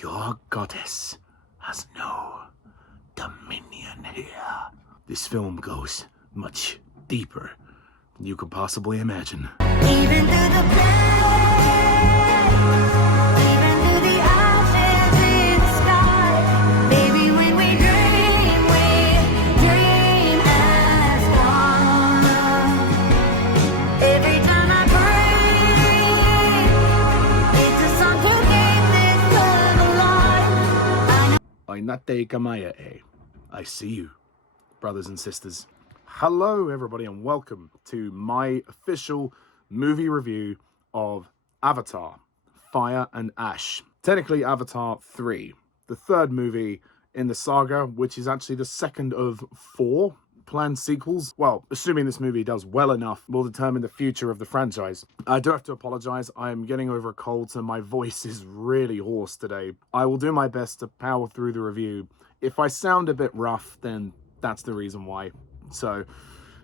Your goddess has no dominion here. This film goes much deeper than you could possibly imagine. Even through the pain, even through the ashes in the sky, baby, when we dream as one. Every time I breathe, it's a song to keep this love alive. Ainate Kamaya, I see you, brothers and sisters. Hello, everybody, and welcome to my official movie review of Avatar, Fire and Ash. Technically, Avatar 3, the third movie in the saga, which is actually the second of 4 planned sequels. Well, assuming this movie does well enough, will determine the future of the franchise. I do have to apologize. I am getting over a cold, so my voice is really hoarse today. I will do my best to power through the review. If I sound a bit rough, then that's the reason why. So,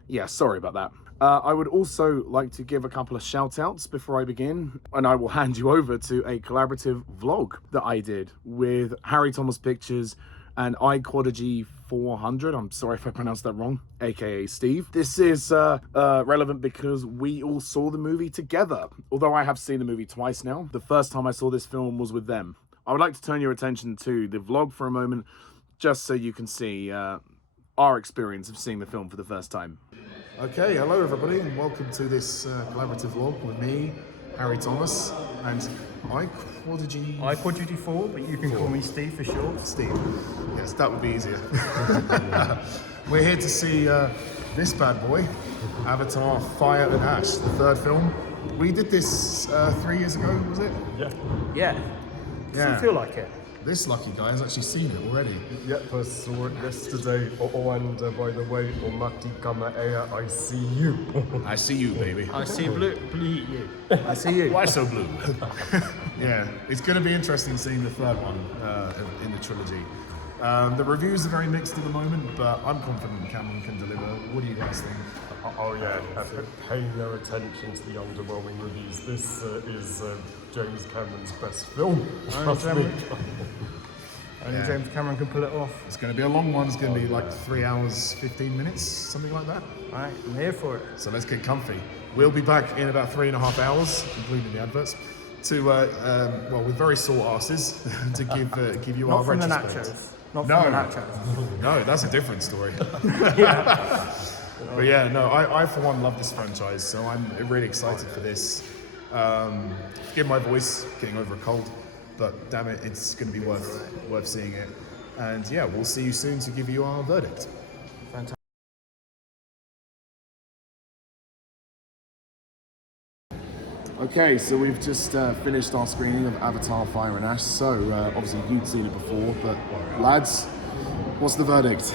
yeah, sorry about that. I would also like to give a couple of shout outs before I begin, and I will hand you over to a collaborative vlog that I did with Harry Thomas Pictures and iQuadigy 400. I'm sorry if I pronounced that wrong, aka Steve. This is relevant because we all saw the movie together. Although I have seen the movie twice now, the first time I saw this film was with them. I would like to turn your attention to the vlog for a moment, just so you can see our experience of seeing the film for the first time. Okay, hello everybody, and welcome to this collaborative vlog with me, Harry Thomas, and iQuadigy. iQuadigy 4, but you can call me Steve for short. Steve. Yes, that would be easier. We're here to see this bad boy, Avatar, Fire and Ash, the third film. We did this 3 years ago, was it? Yeah. Doesn't feel like it. This lucky guy has actually seen it already. Yep, I saw it yesterday. Oh, and by the way, Omati Kamaea, I see you. I see you, baby. I see blue. I see you. Why so blue? Yeah, it's going to be interesting seeing the third one in the trilogy. The reviews are very mixed at the moment, but I'm confident Cameron can deliver. What do you guys think? Oh yeah, pay no attention to the underwhelming reviews. This is James Cameron's best film. Trust me. Only James Cameron can pull it off. It's going to be a long one. It's going to be like 3 hours, 15 minutes, something like that. All right, I'm here for it. So let's get comfy. We'll be back in about 3.5 hours, including the adverts, to, well, with very sore asses, to give you Not our from the retrospect. nachos. Not from the nachos. No, that's a different story. But yeah, no, I for one love this franchise, so I'm really excited for this. Forgive my voice, getting over a cold, but damn it, it's going to be worth seeing it. And yeah, we'll see you soon to give you our verdict. Fantastic. Okay, so we've just finished our screening of Avatar, Fire and Ash. So obviously you'd seen it before, but lads, what's the verdict?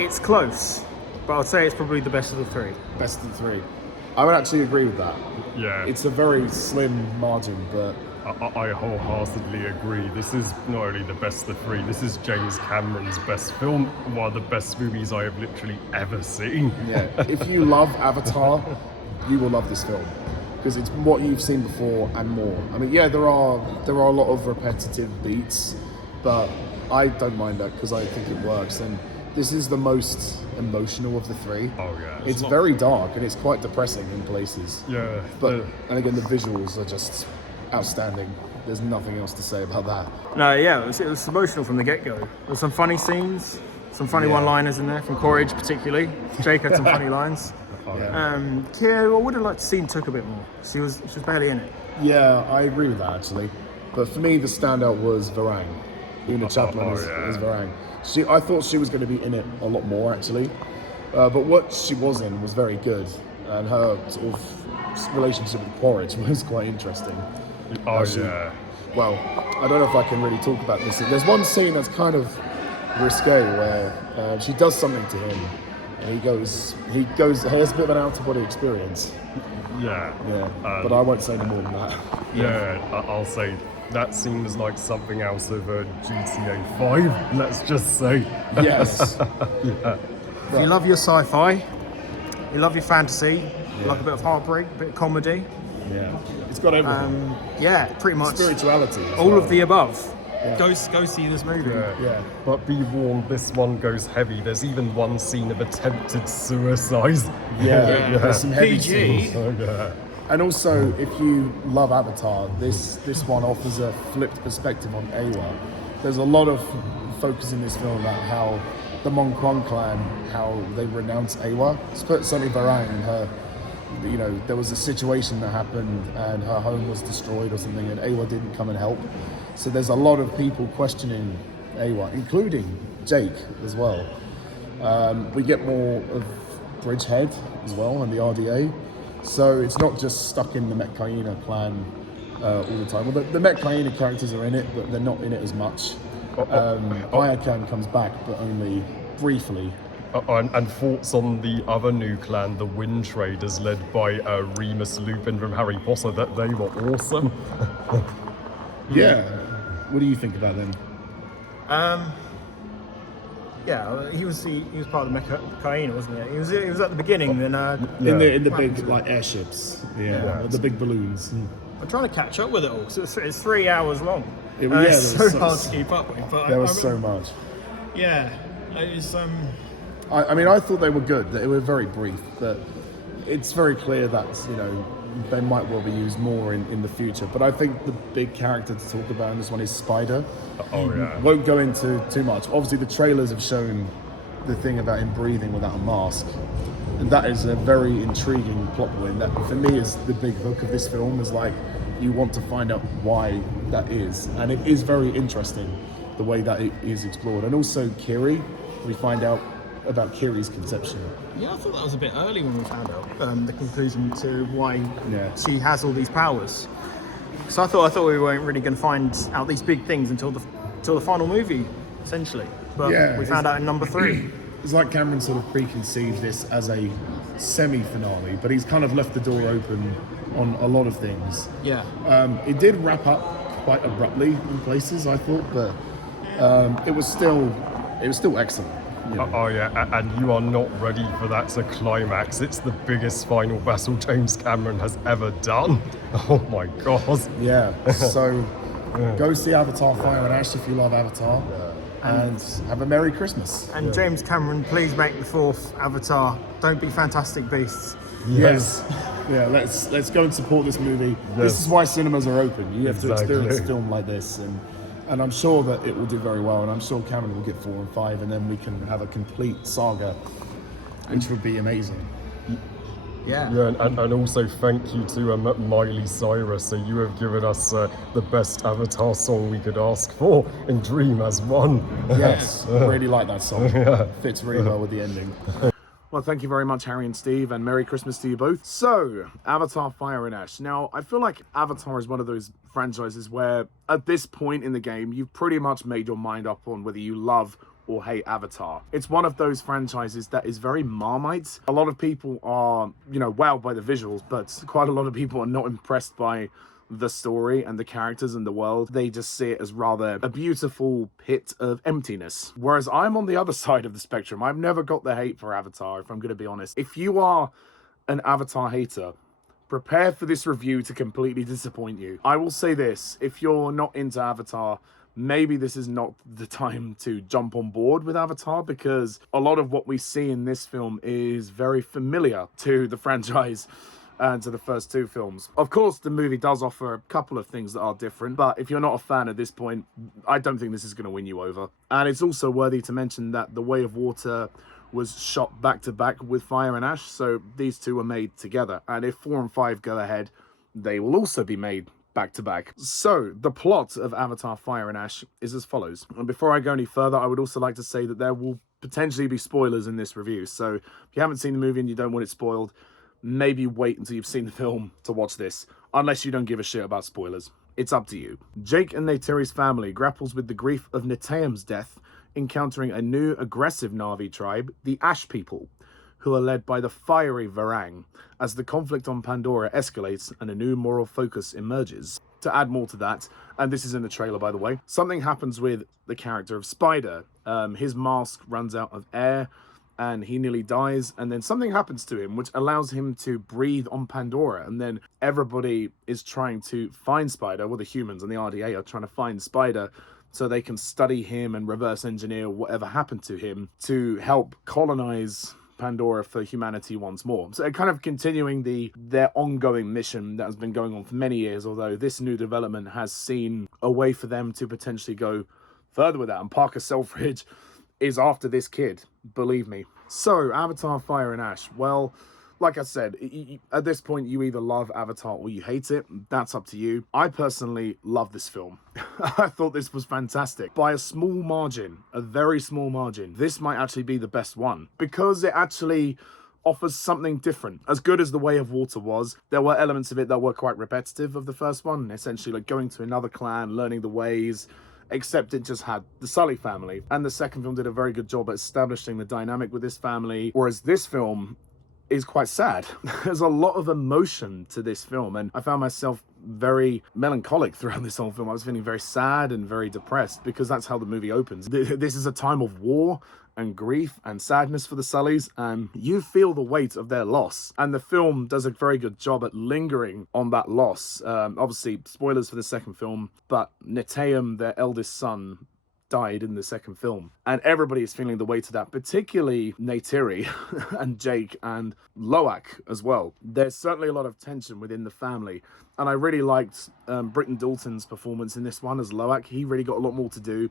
It's close, but I'd say it's probably the best of the 3. Best of the 3. I would actually agree with that. Yeah, It's a very slim margin, but I wholeheartedly agree. This is not only the best of 3, this is James Cameron's best film, one of the best movies I have literally ever seen. yeah, if you love Avatar, you will love this film because it's what you've seen before and more. I mean, yeah, there are a lot of repetitive beats, but I don't mind that because I think it works. And this is the most emotional of the 3. Oh yeah. It's very dark and it's quite depressing in places. Yeah. But and again, the visuals are just outstanding. There's nothing else to say about that. No, yeah, it was emotional from the get-go. There were some funny scenes, some funny one-liners in there, from Quaritch particularly. Jake had some funny lines. Yeah, I would have liked to see Took a bit more. She was barely in it. Yeah, I agree with that actually. But for me, the standout was Varang. Oona Chaplin is Varang. I thought she was going to be in it a lot more actually. But what she was in was very good. And her sort of relationship with Quaritch was quite interesting. Well, I don't know if I can really talk about this. There's one scene that's kind of risque where she does something to him. And he has a bit of an out-of-body experience. Yeah. But I won't say any more than that. Yeah, I'll say that seems like something else of GTA 5, let's just say. Yes. If you love your sci-fi, you love your fantasy, you like a bit of heartbreak, a bit of comedy, Yeah, it's got everything. Yeah, pretty much Spirituality. as all well. of the above. Go see this movie. Yeah. But be warned, this one goes heavy. There's even one scene of attempted suicide. Yeah. There's some heavy PG. scenes. Oh, yeah. And also, if you love Avatar, this one offers a flipped perspective on Awa. There's a lot of focus in this film about how the Mon Kwan clan, how they renounce Awa. Certainly Varang and her, there was a situation that happened and her home was destroyed or something, and Awa didn't come and help. So there's a lot of people questioning Awa, including Jake as well. We get more of Bridgehead as well and the RDA. So it's not just stuck in the Metcaina clan all the time. Well, the Metcaina characters are in it, but they're not in it as much. Pajak comes back, but only briefly. And thoughts on the other new clan, the Wind Traders, led by Remus Lupin from Harry Potter, that they were awesome. Yeah. What do you think about them? Yeah, he was part of the Metcaina, wasn't he? He was at the beginning. Then In the big airships, the big balloons. I'm trying to catch up with it all because it's 3 hours long. It- It's there was so hard to keep up with. But There was so much. Yeah, it's I thought they were good. They were very brief, but it's very clear that they might well be used more in the future. But I think the big character to talk about in this one is Spider. Oh, yeah. Won't go into too much. Obviously, the trailers have shown the thing about him breathing without a mask, and that is a very intriguing plot point. That for me is the big hook of this film. Is like you want to find out why that is, and it is very interesting the way that it is explored. And also Kiri, we find out about Kiri's conception. yeah. I thought that was a bit early when we found out the conclusion to why Yeah. she has all these powers. So I thought we weren't really going to find out these big things until the final movie, essentially. But Yeah, we found out in number 3. It's like Cameron sort of preconceived this as a semi-finale, but he's kind of left the door open on a lot of things. Yeah. It did wrap up quite abruptly in places, I thought, but it was still excellent. Oh yeah, and you are not ready for that to climax. It's the biggest final battle James Cameron has ever done. Oh my god. Yeah. So go see Avatar: Fire and Ash if you love Avatar, and have a Merry Christmas. And James Cameron, please make the 4th Avatar. Don't be Fantastic Beasts. Yes. Yeah, let's go and support this movie. This is why cinemas are open. You have to experience a film like this, and I'm sure that it will do very well, and I'm sure Cameron will get 4 and 5, and then we can have a complete saga, which would be amazing. Yeah. Yeah, and also thank you to Miley Cyrus. So you have given us the best Avatar song we could ask for, and Dream as one. Yes, really like that song. Fits really well with the ending. Well, thank you very much, Harry and Steve, and Merry Christmas to you both. So, Avatar: Fire and Ash. Now, I feel like Avatar is one of those franchises where, at this point in the game, you've pretty much made your mind up on whether you love or hate Avatar. It's one of those franchises that is very Marmite. A lot of people are, wowed by the visuals, but quite a lot of people are not impressed by the story and the characters and the world. They just see it as rather a beautiful pit of emptiness. Whereas I'm on the other side of the spectrum. I've never got the hate for Avatar, if I'm going to be honest. If you are an Avatar hater, prepare for this review to completely disappoint you. I will say this, if you're not into Avatar, maybe this is not the time to jump on board with Avatar, because a lot of what we see in this film is very familiar to the franchise and to the first 2 films. Of course, the movie does offer a couple of things that are different, but if you're not a fan at this point, I don't think this is going to win you over. And it's also worthy to mention that The Way of Water was shot back-to-back with Fire and Ash, so these 2 were made together. And if 4 and 5 go ahead, they will also be made back-to-back. So, the plot of Avatar: Fire and Ash is as follows. And before I go any further, I would also like to say that there will potentially be spoilers in this review. So, if you haven't seen the movie and you don't want it spoiled, maybe wait until you've seen the film to watch this, unless you don't give a shit about spoilers. It's up to you. Jake and Neytiri's family grapples with the grief of Neteyam's death, encountering a new aggressive Na'vi tribe, the Ash People, who are led by the fiery Varang, as the conflict on Pandora escalates and a new moral focus emerges. To add more to that, and this is in the trailer by the way, something happens with the character of Spider. His mask runs out of air, and he nearly dies, and then something happens to him which allows him to breathe on Pandora, and then everybody is trying to find Spider. Well, the humans and the RDA are trying to find Spider so they can study him and reverse engineer whatever happened to him to help colonize Pandora for humanity once more. So kind of continuing their ongoing mission that has been going on for many years, although this new development has seen a way for them to potentially go further with that. And Parker Selfridge is after this kid, believe me. So, Avatar Fire and Ash. Well, like I said, at this point, you either love Avatar or you hate it. That's up to you. I personally love this film. I thought this was fantastic. By a small margin, a very small margin, this might actually be the best one because it actually offers something different. As good as The Way of Water was, there were elements of it that were quite repetitive of the first one, essentially like going to another clan, learning the ways, except it just had the Sully family. And the second film did a very good job at establishing the dynamic with this family, whereas this film is quite sad. There's a lot of emotion to this film, and I found myself very melancholic throughout this whole film. I was feeling very sad and very depressed because that's how the movie opens. This is a time of war and grief and sadness for the Sullys, and you feel the weight of their loss. And the film does a very good job at lingering on that loss. Obviously, spoilers for the second film, but Neteyam, their eldest son, died in the second film, and everybody is feeling the weight of that, particularly Neytiri and Jake and Loak as well. There's certainly a lot of tension within the family, and I really liked Britton Dalton's performance in this one as Loak. He really got a lot more to do,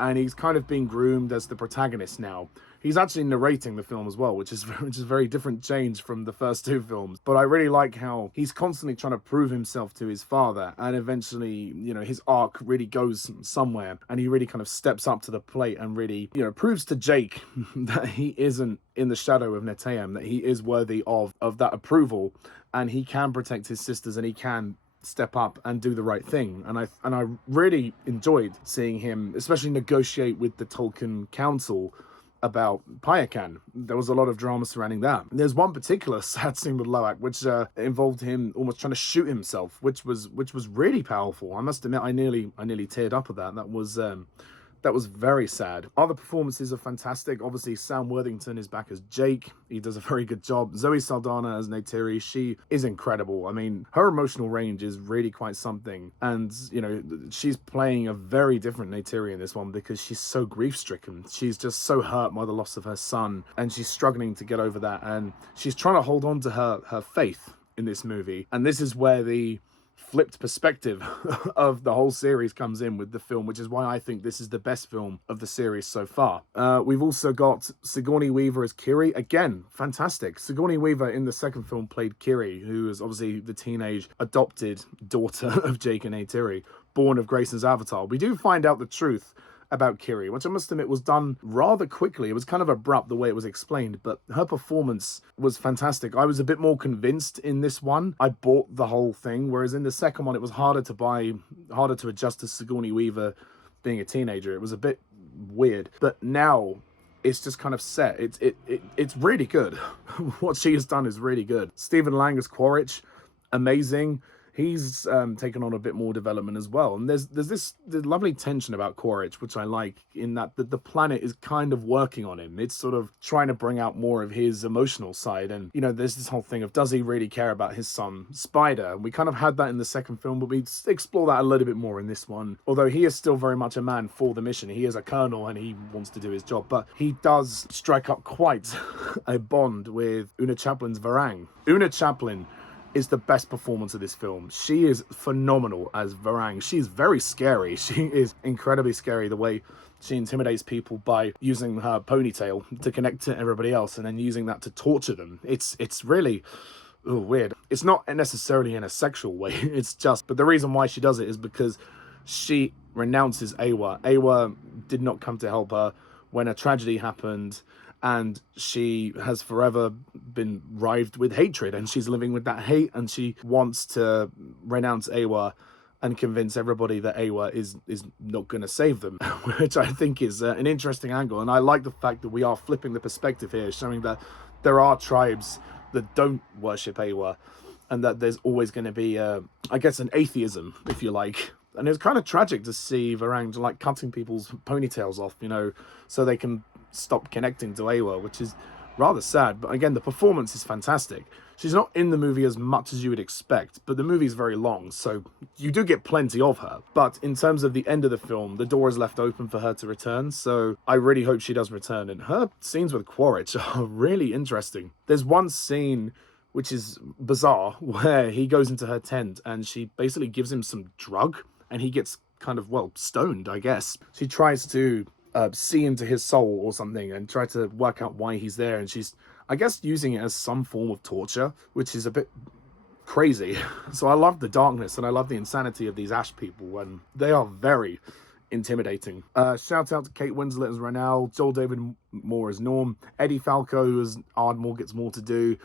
and he's kind of being groomed as the protagonist now. He's actually narrating the film as well, which is a very different change from the first two films. But I really like how he's constantly trying to prove himself to his father, and eventually, you know, his arc really goes somewhere, and he really kind of steps up to the plate and really, you know, proves to Jake that he isn't in the shadow of Neteyam, that he is worthy of that approval, and he can protect his sisters, and he can step up and do the right thing. And I really enjoyed seeing him, especially negotiate with the Tolkien Council about Pajak. There was a lot of drama surrounding that. There's one particular sad scene with Loak, which involved him almost trying to shoot himself, which was really powerful. I must admit, I nearly teared up at that. That was very sad. Other performances are fantastic. Obviously, Sam Worthington is back as Jake. He does a very good job. Zoe Saldana as Neytiri, she is incredible. I mean, her emotional range is really quite something. And, you know, she's playing a very different Neytiri in this one because she's so grief-stricken. She's just so hurt by the loss of her son, and she's struggling to get over that. And she's trying to hold on to her faith in this movie. And this is where the flipped perspective of the whole series comes in with the film, which is why I think this is the best film of the series so far. We've also got Sigourney Weaver as Kiri. Again, fantastic. Sigourney Weaver in the second film played Kiri, who is obviously the teenage adopted daughter of Jake and Neytiri, born of Grayson's avatar. We do find out the truth about Kiri, which I must admit was done rather quickly. It was kind of abrupt the way it was explained, but her performance was fantastic. I was a bit more convinced in this one. I bought the whole thing, whereas in the second one it was harder to adjust to Sigourney Weaver being a teenager. It was a bit weird, but now it's just kind of set. It's really good. What she has done is really good. Stephen Lang as Quaritch, amazing. He's taken on a bit more development as well. And there's this lovely tension about Quaritch, which I like, in that the planet is kind of working on him. It's sort of trying to bring out more of his emotional side. And, you know, there's this whole thing of, does he really care about his son, Spider? And we kind of had that in the second film, but we explore that a little bit more in this one. Although he is still very much a man for the mission. He is a colonel and he wants to do his job. But he does strike up quite a bond with Oona Chaplin's Varang. Oona Chaplin is the best performance of this film. She is phenomenal as Varang. She's very scary. She is incredibly scary, the way she intimidates people by using her ponytail to connect to everybody else and then using that to torture them. It's really weird. It's not necessarily in a sexual way. It's just, but the reason why she does it is because she renounces Awa. Awa did not come to help her when a tragedy happened, and she has forever been writhed with hatred, and she's living with that hate, and she wants to renounce Awa and convince everybody that Awa is not going to save them, which I think is an interesting angle. And I like the fact that we are flipping the perspective here, showing that there are tribes that don't worship Awa, and that there's always going to be, I guess, an atheism, if you like. And it's kind of tragic to see Varang like cutting people's ponytails off, you know, so they can stopped connecting to Ayla, which is rather sad. But again, the performance is fantastic. She's not in the movie as much as you would expect, but the movie is very long, so you do get plenty of her. But in terms of the end of the film, the door is left open for her to return, so I really hope she does return. And her scenes with Quaritch are really interesting. There's one scene which is bizarre, where he goes into her tent and she basically gives him some drug, and he gets kind of, well, stoned, I guess. She tries to see into his soul or something and try to work out why he's there, and she's, I guess, using it as some form of torture, which is a bit crazy. So I love the darkness and I love the insanity of these Ash people, and they are very intimidating. Shout out to Kate Winslet as Ronell, Joel David Moore as Norm, Eddie Falco as Ardmore gets more to do.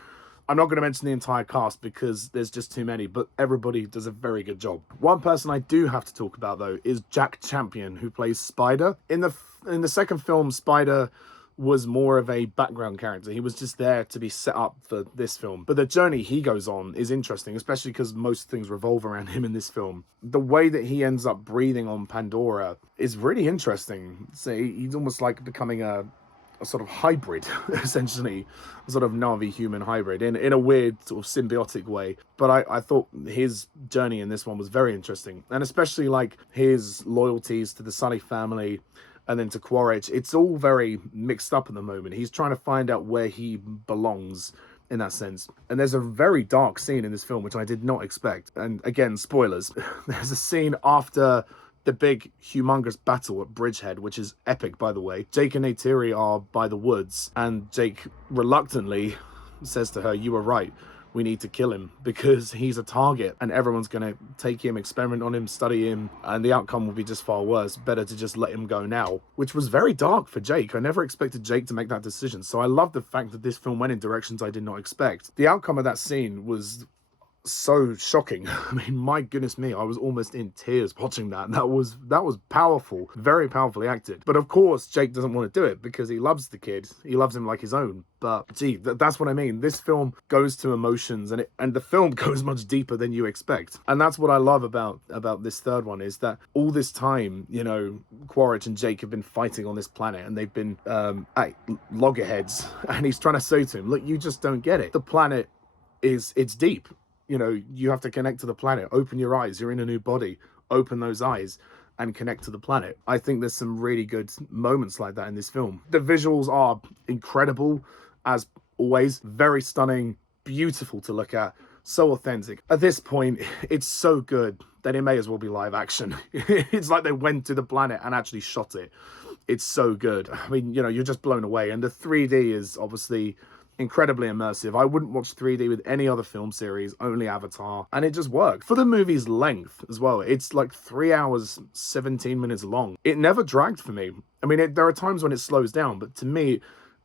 I'm not going to mention the entire cast because there's just too many, but everybody does a very good job. One person I do have to talk about, though, is Jack Champion, who plays Spider. In the second film, Spider was more of a background character. He was just there to be set up for this film. But the journey he goes on is interesting, especially because most things revolve around him in this film. The way that he ends up breathing on Pandora is really interesting. So he's almost like becoming a sort of hybrid, essentially, a sort of Na'vi human hybrid in a weird sort of symbiotic way. But I thought his journey in this one was very interesting, and especially like his loyalties to the Sully family and then to Quaritch. It's all very mixed up at the moment. He's trying to find out where he belongs in that sense. And there's a very dark scene in this film which I did not expect. And again, spoilers. There's a scene after the big, humongous battle at Bridgehead, which is epic, by the way. Jake and Neytiri are by the woods, and Jake reluctantly says to her, "You were right. We need to kill him because he's a target and everyone's going to take him, experiment on him, study him, and the outcome will be just far worse. Better to just let him go now," which was very dark for Jake. I never expected Jake to make that decision. So I love the fact that this film went in directions I did not expect. The outcome of that scene was so shocking. I mean, my goodness me, I was almost in tears watching that. That was powerful, very powerfully acted. But of course, Jake doesn't want to do it because he loves the kid. He loves him like his own. But gee, that's what I mean. This film goes to emotions, and the film goes much deeper than you expect. And that's what I love about this third one, is that all this time, you know, Quaritch and Jake have been fighting on this planet, and they've been at loggerheads. And he's trying to say to him, look, you just don't get it. The planet it's deep. You know, you have to connect to the planet. Open your eyes. You're in a new body. Open those eyes and connect to the planet. I think there's some really good moments like that in this film. The visuals are incredible, as always. Very stunning, beautiful to look at, so authentic. At this point, it's so good that it may as well be live action. It's like they went to the planet and actually shot it. It's so good. I mean, you know, you're just blown away. And the 3D is obviously incredibly immersive. I wouldn't watch 3D with any other film series, only Avatar, and it just worked. For the movie's length as well, it's like 3 hours 17 minutes long. It never dragged for me. I mean, there are times when it slows down, but to me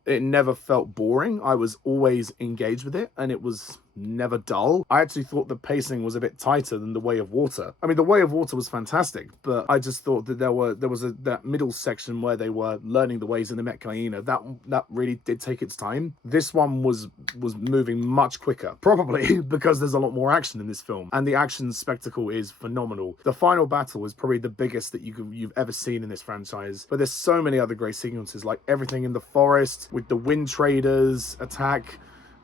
it never felt boring. I was always engaged with it, and it was never dull. I actually thought the pacing was a bit tighter than The Way of Water. I mean, The Way of Water was fantastic, but I just thought that there was that middle section where they were learning the ways in the Metcaina. That really did take its time. This one was moving much quicker, probably because there's a lot more action in this film, and the action spectacle is phenomenal. The final battle is probably the biggest that you've ever seen in this franchise, but there's so many other great sequences, like everything in the forest with the Wind Traders attack,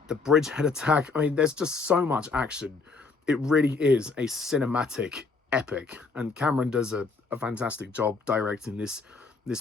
the Bridgehead attack. I mean, there's just so much action. It really is a cinematic epic, and Cameron does a fantastic job directing this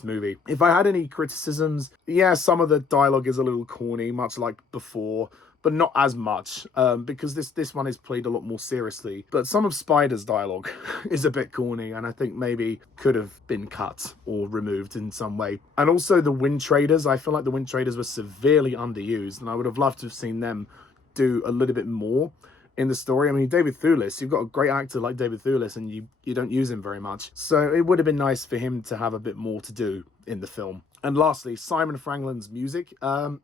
movie. If I had any criticisms, yeah, some of the dialogue is a little corny, much like before, but not as much, because this one is played a lot more seriously. But some of Spider's dialogue is a bit corny, and I think maybe could have been cut or removed in some way. And also the Wind Traders, I feel like the Wind Traders were severely underused, and I would have loved to have seen them do a little bit more in the story. I mean, David Thewlis, you've got a great actor like David Thewlis, and you don't use him very much. So it would have been nice for him to have a bit more to do in the film. And lastly, Simon Franglen's music,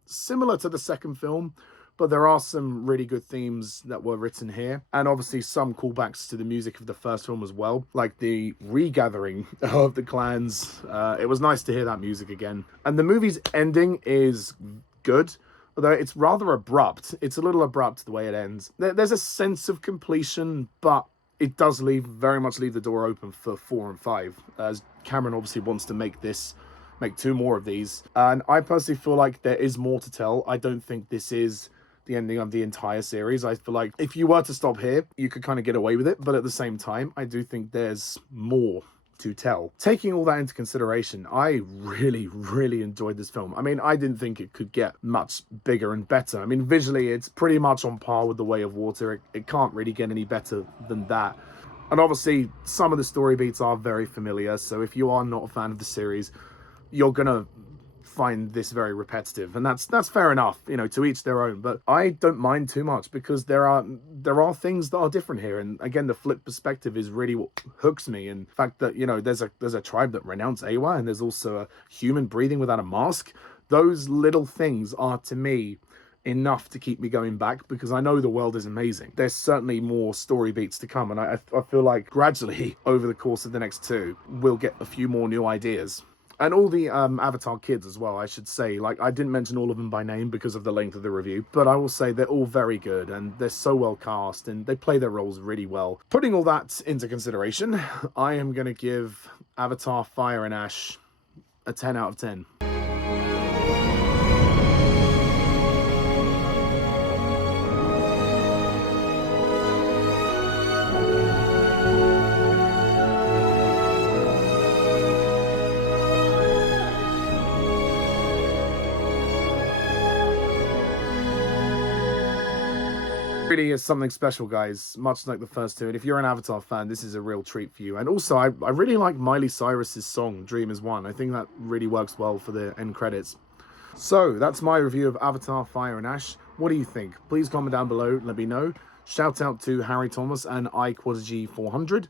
similar to the second film, but there are some really good themes that were written here, and obviously some callbacks to the music of the first film as well, like the regathering of the clans. It was nice to hear that music again. And the movie's ending is good, although it's rather abrupt. It's a little abrupt the way it ends. There's a sense of completion, but it does very much leave the door open for 4 and 5, as Cameron obviously wants to make this make 2 more of these. And I personally feel like there is more to tell. I don't think this is the ending of the entire series. I feel like if you were to stop here, you could kind of get away with it. But at the same time, I do think there's more to tell. Taking all that into consideration, I really enjoyed this film. I mean, I didn't think it could get much bigger and better. I mean, visually, it's pretty much on par with The Way of Water. It can't really get any better than that. And obviously, some of the story beats are very familiar, so if you are not a fan of the series, you're gonna find this very repetitive, and that's fair enough, you know, to each their own. But I don't mind too much because there are things that are different here, and again, the flip perspective is really what hooks me. And the fact that, you know, there's a tribe that renounce Awa, and there's also a human breathing without a mask. Those little things are, to me, enough to keep me going back, because I know the world is amazing. There's certainly more story beats to come, and I feel like gradually over the course of the next 2, we'll get a few more new ideas. And all the Avatar kids as well, I should say. Like, I didn't mention all of them by name because of the length of the review, but I will say they're all very good, and they're so well cast, and they play their roles really well. Putting all that into consideration, I am going to give Avatar Fire and Ash a 10 out of 10. Really is something special, guys, much like the first 2. And if you're an Avatar fan, this is a real treat for you. And also, I really like Miley Cyrus's song Dream Is One. I think that really works well for the end credits. So that's my review of Avatar Fire and Ash. What do you think? Please comment down below, let me know. Shout out to Harry Thomas and iQuadG400,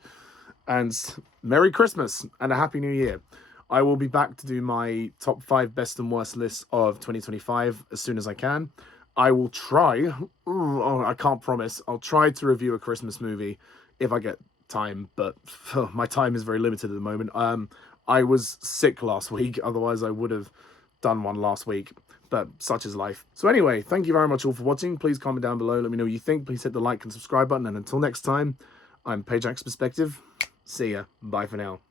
and Merry Christmas and a Happy New Year. I will be back to do my top 5 best and worst lists of 2025 as soon as I can. I will try, I can't promise, I'll try to review a Christmas movie if I get time, but my time is very limited at the moment. I was sick last week, otherwise I would have done one last week, but such is life. So anyway, thank you very much all for watching. Please comment down below, let me know what you think. Please hit the like and subscribe button, and until next time, I'm Pajak's Perspective. See ya. Bye for now.